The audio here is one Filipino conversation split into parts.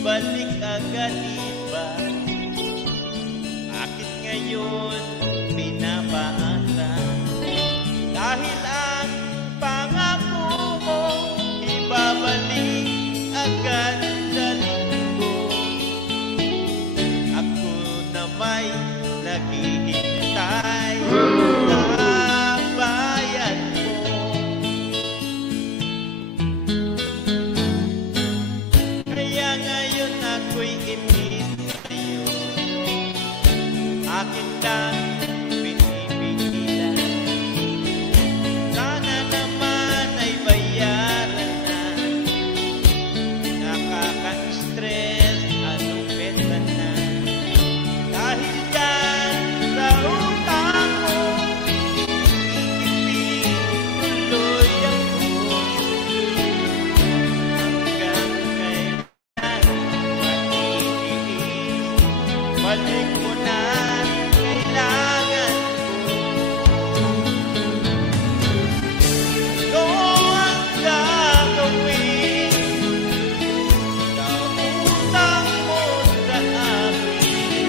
balik agad iba. Bakit ngayon pinapaasa? Dahil ang pangako mo ibabalik agad sa linggo. Ako na may naghihintay sa bayan mo. Kaya ngayon ako'y imis sa'yo. Akin lang pinipigilan. Sana naman ay bayaran na. Nakaka-stress, anong benta na. Dahil dyan sa utang mo, iibig tuloy ako. Hanggang kailan mag-iis, balik mo na. Kailangan ko. Ano ang gagawin sa utang mo sa akin?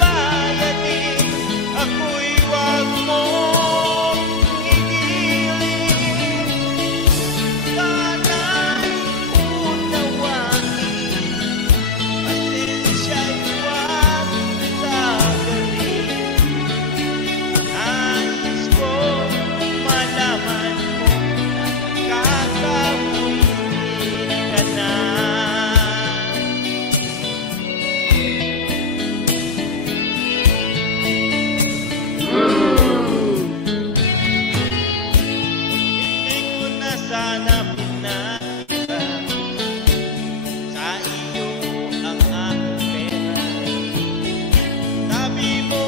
Bayad-bayadin, ako'y wag mong igilin. Sana'y unawain, pasensya'y wag sagalin. Nais ko malaman mo na kakabuhin ka na. Hindi ko na sana pinakita sa iyo ang aking pera. Sabi mo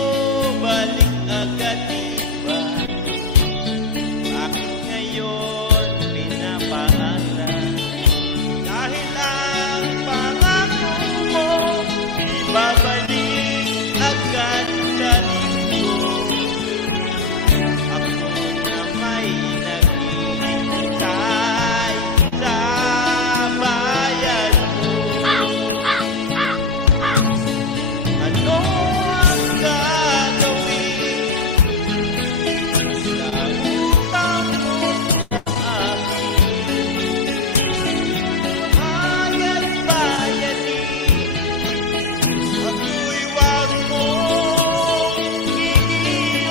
balik agad iba. Bakit ngayon pinapaasa? Dahil ang pangako mo ibabalik agad sa linggo. Ako na may naghihintay sa bayan mo. Ano ang gagawin sa utang mo sa akin? Bayad-bayadin, ako'y wag mong igilin.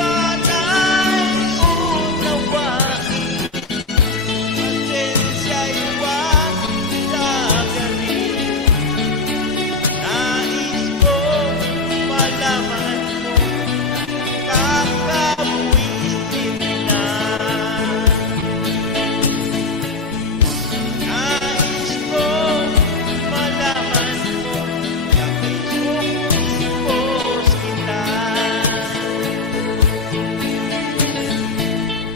Sana'y unawain, pasensya'y wag sagalin. Nais ko malaman mo kakabuisin na. Nais ko malaman mo nakisumpos kita.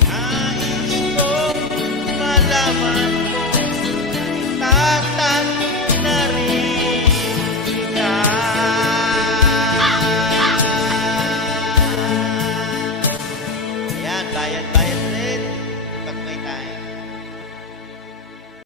Nais ko malaman